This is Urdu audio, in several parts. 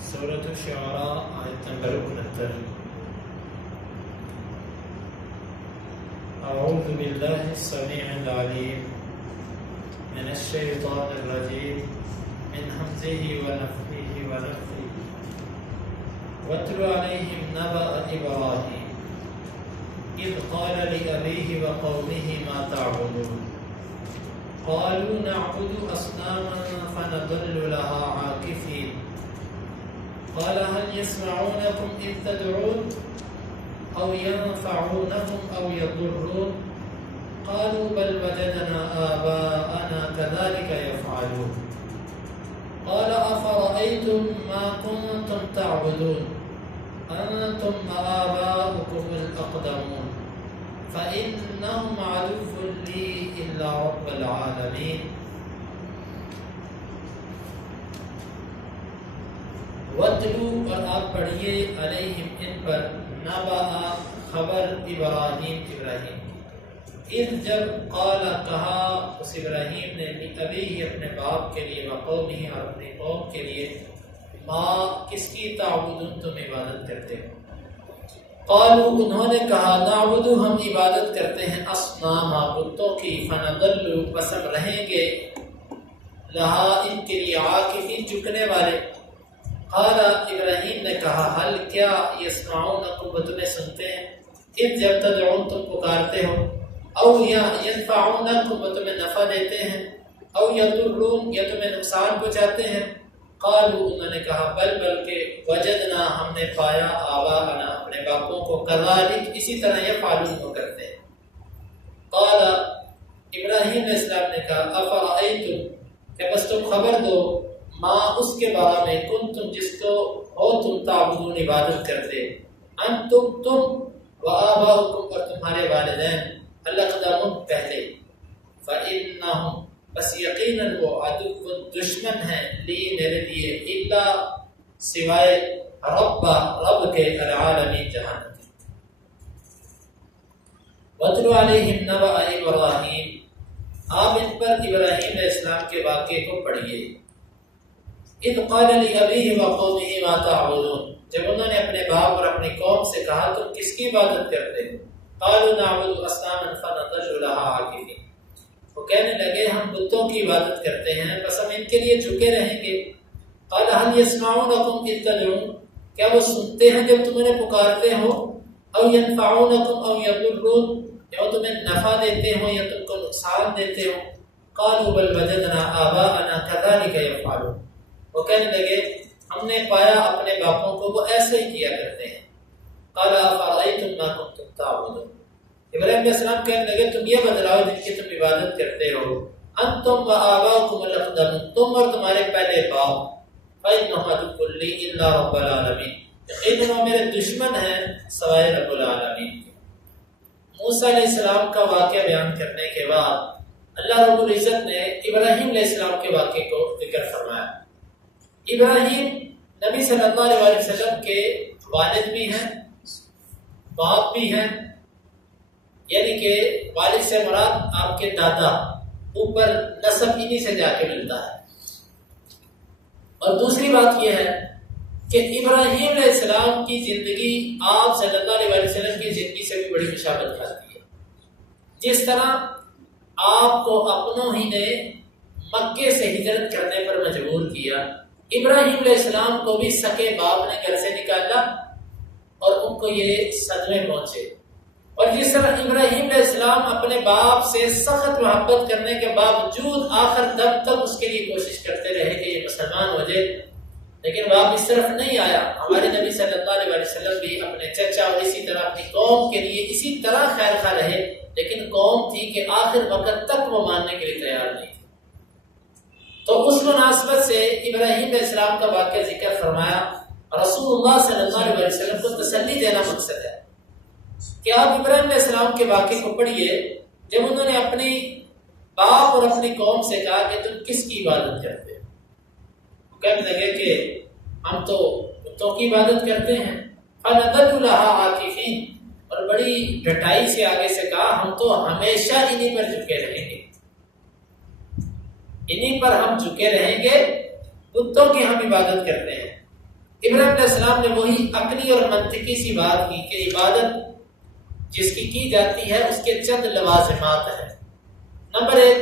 سورة الشعراء آیت نمبر 69. أعوذ بالله السميع العليم من الشيطان الرجيم من همزه ونفخه ونفخه. واتل عليهم نبأ إبراهيم إذ قال لأبيه وقومه ما تعبدون قالوا نعبد أصناما فنظل لها عاكفين قال هل يسمعونكم إذ تدعون أو ينفعونهم أو يضرون قالوا بل وجدنا آباءنا كذلك يفعلون قال أفرأيتم ما كنتم تعبدون أنتم وآباؤكم الأقدمون فإنهم عدو لي إلا رب العالمين وَاتْلُو اور آپ پڑھیے علیہم ان پر نبأ خبر ابراہیم اذ جب قال کہا اس ابراہیم نے لأبیہ اپنے باپ کے لیے وقومہ اور اپنی قوم کے لیے ما کس کی تعبدون تم عبادت کرتے ہو قالوا انہوں نے کہا نعبد ہم عبادت کرتے ہیں اصنام بتوں کی فنظل بس ہم رہیں گے لہا ان کے لیے عاکفین جھکنے والے قال ابراہیم نے کہا حل کیا یسمعونکم وہ تمہیں سنتے ہیں اذ جب تدعون تم پکارتے ہو او ینفعونکم وہ تمہیں نفع دیتے ہیں او یضرون یا تمہیں نقصان پہنچاتے ہیں قالوا انہوں نے کہا بلکہ وجدنا ہم نے پایا آباءنا اپنے باپوں کو کذالک اسی طرح یفعلون وہ کرتے ہیں قال ابراہیم علیہ السلام نے کہا افرأیتم کہ بس تم خبر دو ماں اس کے بارے میں کن تم جس کو ہو تم تعبدون عبادت کرتے انتم تم و آباؤکم اور تمہارے والدین الاقدمون پہلے فإنہم بس یقیناً وہ عدو دشمن ہیں لی میرے لیے الا سوائے رب کے العالمین جہان کے وَاتْلُ عَلَيْهِمْ نَبَأَ إِبْرَاهِيمَ آپ ان پر ابراہیم علیہ السلام کے واقعے کو پڑھیے اذ قال لأبيه وقومه ما تعبدون جب انہوں نے اپنے باپ اور اپنی قوم سے کہا تم کس کی عبادت کرتے ہو قالوا نعبد اصناما فنظل لها عاكفين وہ کہنے لگے ہم بتوں کی عبادت کرتے ہیں بس ہم ان کے لیے جھکے رہیں گے قال هل يسمعونكم اذ تدعون کیا وہ سنتے ہیں جب تم انہیں پکارتے ہو او ينفعونكم او يضرون یا وہ تمہیں نفع دیتے ہو یا تم کو نقصان دیتے ہو قالوا بل وجدنا آباءنا كذلك يفعلون وہ کہنے لگے ہم نے پایا اپنے باپوں کو وہ ایسے ہی کیا کرتے ہیں قال افرأیتم ما کنتم تعبدون ابراہیم علیہ السلام کہنے لگے تم یہ بتلاؤ جن کی تم عبادت کرتے ہو انتم و آباؤکم الاقدمون تم اور تمہارے پہلے باپ فإنهم عدو لی الا رب العالمین یقیناً وہ میرے دشمن ہیں سوائے رب العالمین کے موسیٰ علیہ السلام کا واقعہ بیان کرنے کے بعد اللہ رب العزت نے ابراہیم علیہ السلام کے واقعے کو ذکر فرمایا ابراہیم نبی صلی اللہ علیہ وسلم کے والد بھی ہیں باپ بھی ہیں یعنی کہ والد سے مراد آپ کے دادا اوپر نسب انہی سے جا کے ملتا ہے اور دوسری بات یہ ہے کہ ابراہیم علیہ السلام کی زندگی آپ صلی اللہ علیہ وسلم کی زندگی سے بھی بڑی مشابہت کرتی ہے جس طرح آپ کو اپنوں ہی نے مکے سے ہجرت کرنے پر مجبور کیا ابراہیم علیہ السلام کو بھی سکے باپ نے گھر سے نکالا اور ان کو یہ صدمے پہنچے اور جس طرح ابراہیم علیہ السلام اپنے باپ سے سخت محبت کرنے کے باوجود آخر دم تک اس کے لیے کوشش کرتے رہے کہ یہ مسلمان ہو جائے لیکن باپ اس طرف نہیں آیا ہمارے نبی صلی اللہ علیہ وسلم بھی اپنے چچا اور اسی طرح اپنی قوم کے لیے اسی طرح خیر خواہ رہے لیکن قوم تھی کہ آخر وقت تک وہ ماننے کے لیے تیار نہیں تھی تو اس مناسبت سے ابراہیم علیہ السلام کا واقعہ ذکر فرمایا رسول اللہ صلی اللہ علیہ وسلم کو تسلی دینا مقصد ہے کہ آپ ابراہیم علیہ السلام کے واقعے کو پڑھیے جب انہوں نے اپنی باپ اور اپنی قوم سے کہا کہ تم کس کی عبادت کرتے ہو کہنے لگے کہ ہم تو بتوں کی عبادت کرتے ہیں فنظل لها عاکفین اور بڑی ڈٹائی سے آگے سے کہا ہم تو ہمیشہ انہی پر جھکے رہیں گے انہی پر ہم جھکے رہیں گے بتوں کی ہم عبادت کرتے ہیں ابراہیم علیہ السلام نے وہی عقلی اور منطقی سی بات کی کہ عبادت جس کی جاتی ہے اس کے چند لوازمات ہیں۔ نمبر 1،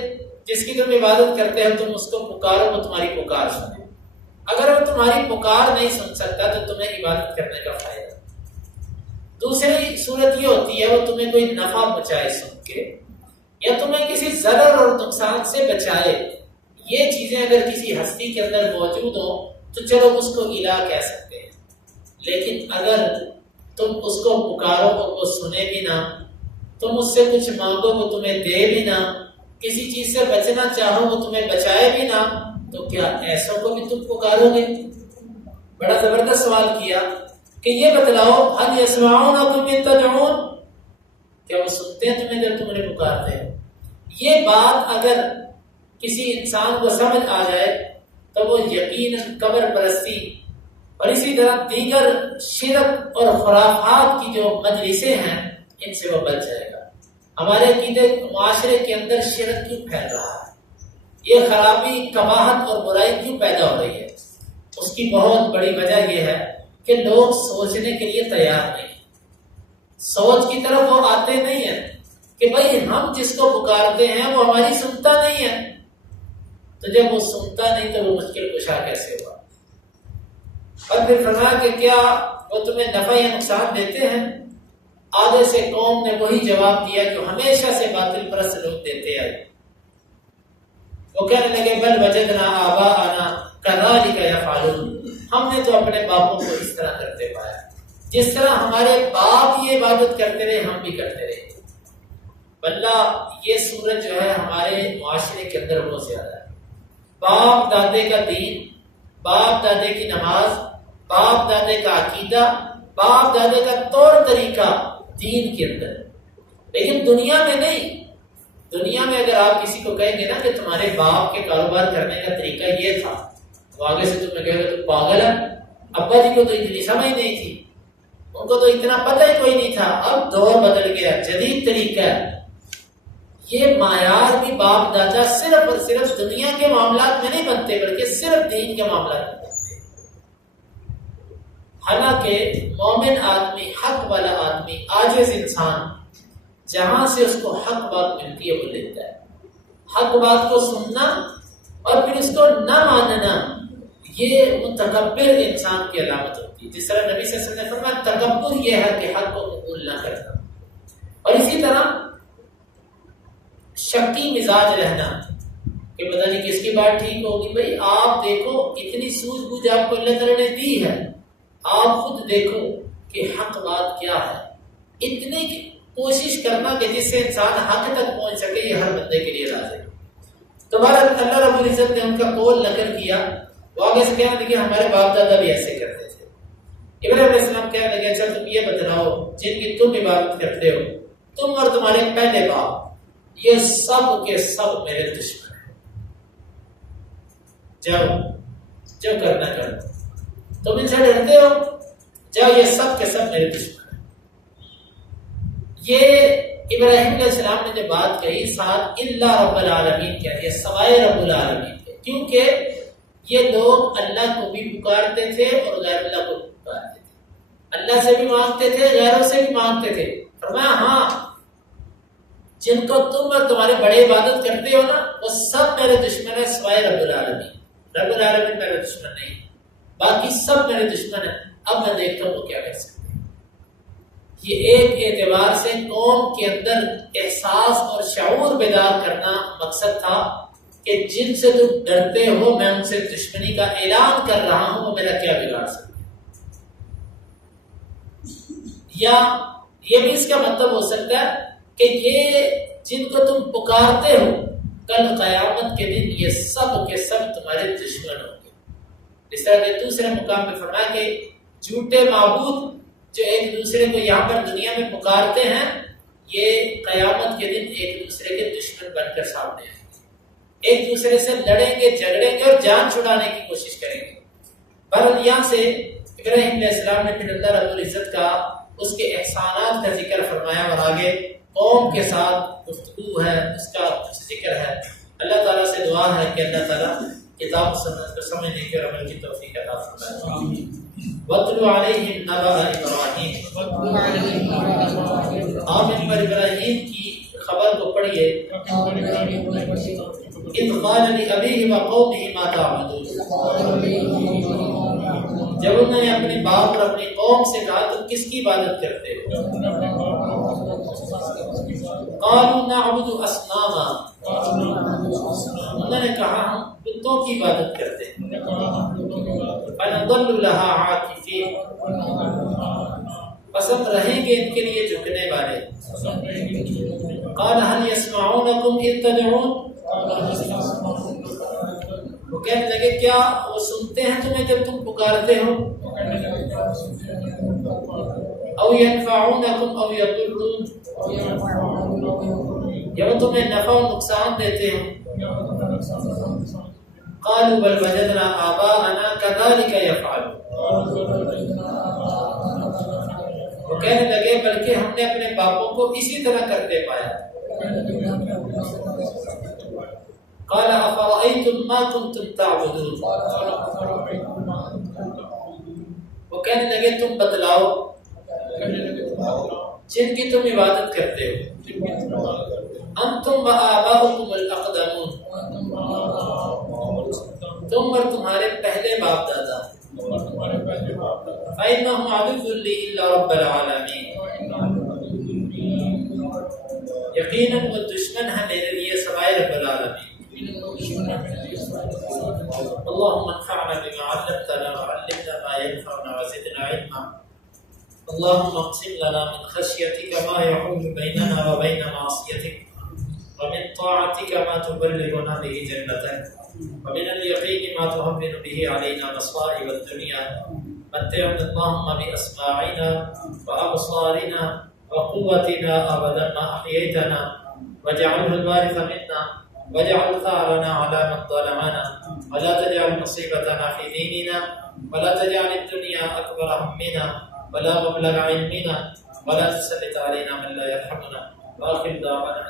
جس کی تم عبادت کرتے ہو تم اس کو پکارو وہ تمہاری پکار سنے۔ اگر وہ تمہاری پکار نہیں سن سکتا تو تمہیں عبادت کرنے کا فائدہ۔ دوسری صورت یہ ہوتی ہے وہ تمہیں کوئی نفع پہنچائے سن کے، یا تمہیں کسی ضرر اور نقصان سے بچائے۔ یہ چیزیں اگر کسی ہستی کے اندر موجود ہوں تو چلو اس کو الہ کہہ سکتے ہیں، لیکن اگر تم اس کو پکارو اور وہ سنے بھی نہ، تم اس سے کچھ مانگو وہ تمہیں دے بھی نہ، کسی چیز سے بچنا چاہو وہ تمہیں بچائے بھی نہ، تو کیا ایسوں کو بھی تم پکارو گے؟ بڑا زبردست سوال کیا کہ یہ بتلاؤ هل يسمعونكم إذ تدعون، کیا وہ سنتے ہیں تمہیں جب تم انہیں پکارتے ہیں؟ یہ بات اگر کسی انسان کو سمجھ آ جائے تو وہ یقیناً قبر پرستی اور اسی طرح دیگر شرک اور خرافات کی جو مجلسیں ہیں ان سے وہ بچ جائے گا۔ ہمارے عقیدے معاشرے کے اندر شرک کیوں پھیل رہا ہے، یہ خرابی، قباحت اور برائی کیوں پیدا ہو رہی ہے؟ اس کی بہت بڑی وجہ یہ ہے کہ لوگ سوچنے کے لیے تیار نہیں، سوچ کی طرف وہ آتے نہیں ہیں کہ بھائی ہم جس کو پکارتے ہیں وہ ہماری سنتا نہیں ہے، تو جب وہ سنتا نہیں تو وہ مشکل کشا کیسے ہوا؟ اور پھر فرمایا کہ کیا وہ تمہیں نفع یا نقصان دیتے ہیں؟ آگے سے قوم نے وہی جواب دیا جو ہمیشہ سے باطل پرست لوگ دیتے آئے۔ وہ کہنے لگے بل وجدنا آباءنا کذالک یفعلون، ہم نے تو اپنے باپوں کو اس طرح کرتے پایا، جس طرح ہمارے باپ یہ عبادت کرتے رہے ہم بھی کرتے رہے۔ واللہ یہ صورت جو ہے ہمارے معاشرے کے اندر بہت زیادہ ہے۔ باپ دادے کا دین، باپ دادے کی نماز، باپ دادے کا عقیدہ، باپ دادے کا طور طریقہ دین کے اندر، لیکن دنیا میں نہیں۔ دنیا میں اگر آپ کسی کو کہیں گے نا کہ تمہارے باپ کے کاروبار کرنے کا طریقہ یہ تھا، تو آگے سے تمہیں کہے گا تو پاگل ہے، ابا جی کو تو اتنی سمجھ نہیں تھی، ان کو تو اتنا پتہ ہی کوئی نہیں تھا، اب دور بدل گیا، جدید طریقہ ہے۔ یہ معیار بھی باپ دادا صرف اور صرف دنیا کے معاملات میں نہیں بنتے بلکہ صرف دین کے معاملات میں بنتے۔ حالانکہ مومن آدمی، حق والا آدمی، عاجز انسان جہاں سے اس کو حق بات ملتی ہے وہ لیتا ہے۔ حق بات کو سننا اور پھر اس کو نہ ماننا یہ متکبر انسان کی علامت ہوتی ہے۔ جس طرح نبی صلی اللہ علیہ وسلم نے فرمایا تکبر یہ ہے کہ حق کو قبول نہ کرنا، اور اسی طرح شکی مزاج رہنا کہ پتہ نہیں کس کی بات ٹھیک ہوگی۔ بھائی آپ دیکھو اتنی سوجھ بوجھ آپ کو اللہ تعالیٰ نے دی ہے، آپ خود دیکھو کہ حق بات کیا ہے۔ اتنی کوشش کرنا کہ جس سے انسان حق تک پہنچ سکے یہ ہر بندے کے لیے لازم ہے۔ تو بہرحال اللہ رب العزت نے ان کا قول نقل کیا، وہ آگے سے کہنے لگے ہمارے باپ دادا بھی ایسے کرتے تھے۔ ابراہیم علیہ السلام کہنے لگے اچھا تم یہ بتلاؤ جن کی تم عبادت کرتے ہو، تم اور تمہارے پہلے باپ، یہ سب کے سب میرے دشمن ہیں، جاؤ جو کرنا کرو، تم ان سے ڈرتے ہو، جاؤ یہ سب کے سب میرے دشمن ہیں۔ یہ ابراہیم علیہ السلام نے جو بات کہی ساتھ اللہ رب العالمین کہہ دیا، سوائے رب العالمین کے، کیونکہ یہ لوگ اللہ کو بھی پکارتے تھے اور غیر اللہ کو بھی پکارتے تھے، اللہ سے بھی مانگتے تھے، غیروں سے بھی مانگتے تھے۔ فرمایا ہاں جن کو تم اور تمہارے بڑے عبادت کرتے ہو نا وہ سب میرے دشمن ہیں سوائے رب العالمین۔ رب العالمین میرے دشمن نہیں، باقی سب میرے دشمن ہیں۔ اب میں دیکھتا ہوں وہ کیا کر سکتے ہیں۔ یہ ایک اعتبار سے قوم کے اندر احساس اور شعور بیدار کرنا مقصد تھا کہ جن سے تم ڈرتے ہو میں ان سے دشمنی کا اعلان کر رہا ہوں، وہ میرا کیا بگاڑ سکتے ہیں۔ یا یہ بھی اس کا مطلب ہو سکتا ہے کہ یہ جن کو تم پکارتے ہو کل قیامت کے دن یہ سب کے سب تمہارے دشمن ہوں گے۔ اس طرح کے دوسرے مقام پہ فرمایا کہ جھوٹے معبود جو ایک دوسرے کو یہاں پر دنیا میں پکارتے ہیں یہ قیامت کے دن ایک دوسرے کے دشمن بن کر سامنے آئیں گے، ایک دوسرے سے لڑیں گے، جھگڑیں گے اور جان چھڑانے کی کوشش کریں گے۔ بہرحال یہاں سے ابراہیم علیہ السلام نے پھر اللہ رب العزت کا اس کے احسانات کا ذکر فرمایا اور آگے قوم کے ساتھ گفتگو ہے، اس کا ذکر ہے۔ اللہ تعالیٰ سے دعا ہے کہ اللہ تعالیٰ کتاب کو سمجھنے کی اور عمل کی توفیق عطا فرمائے. وَاتْلُ عَلَيْهِمْ نَبَأَ إِبْرَاهِيمَ، آپ ان پر ابراہیم کی خبر کو پڑھیے. اِذْ قَالَ لِأَبِيهِ وَقَوْمِهِ مَا تَعْبُدُونَ، جب انہوں نے اپنے باپ اور اپنی قوم سے کہا تم کس کی عبادت کرتے ہو؟ قَالُوا نَعْبُدُ أَصْنَامًا، انہوں نے کہا ہم بتوں کی عبادت کرتے ہیں. فَنَظَلُّ لَهَا عَاكِفِينَ، پس ہم رہیں گے ان کے لیے جھکنے والے. قَالَ هَلْ يَسْمَعُونَكُمْ إِذْ تَدْعُونَ، وہ کہنے لگے کیا وہ سنتے ہیں تمہیں جب تم پکارتے ہو؟ او ينفعونکم او یضرون، یا وہ تمہیں نفع و نقصان دیتے ہیں. قالوا بل وجدنا آباءنا كذلك يفعلون، وہ کہنے لگے بلکہ ہم نے اپنے باپوں کو اسی طرح کرتے پایا. قال افرأيتم ما كنتم تعبدون، وہ کہنے لگے تم بتلاؤ جن کی تم عبادت کرتے ہو. انتم وآباؤکم الاقدمون، تم اور تمہارے پہلے باپ دادا. فإنهم عدو لي إلا رب العالمين، یقیناً وہ دشمن ہے میرے لیے سوائے رب العالمین. اللهم انفعنا بما علمتنا وعلمنا ما ينفعنا وزدنا علما. اللهم اقسم لنا من خشيتك ما يحول بيننا وبين معصيتك، ومن طاعتك ما تبلغنا به جنتك، ومن اليقين ما تهون به علينا مصائب الدنيا. متعنا اللهم بأسماعنا وأبصارنا وقوتنا أبدا ما أحييتنا، واجعله الوارث منا، واجعل ثارنا على من ظلمنا، ولا تجعل مصيبتنا في ديننا، ولا تجعل الدنيا أكبر همنا ولا مبلغ علمنا، ولا تسلط علينا من لا يرحمنا. وآخر دعوانا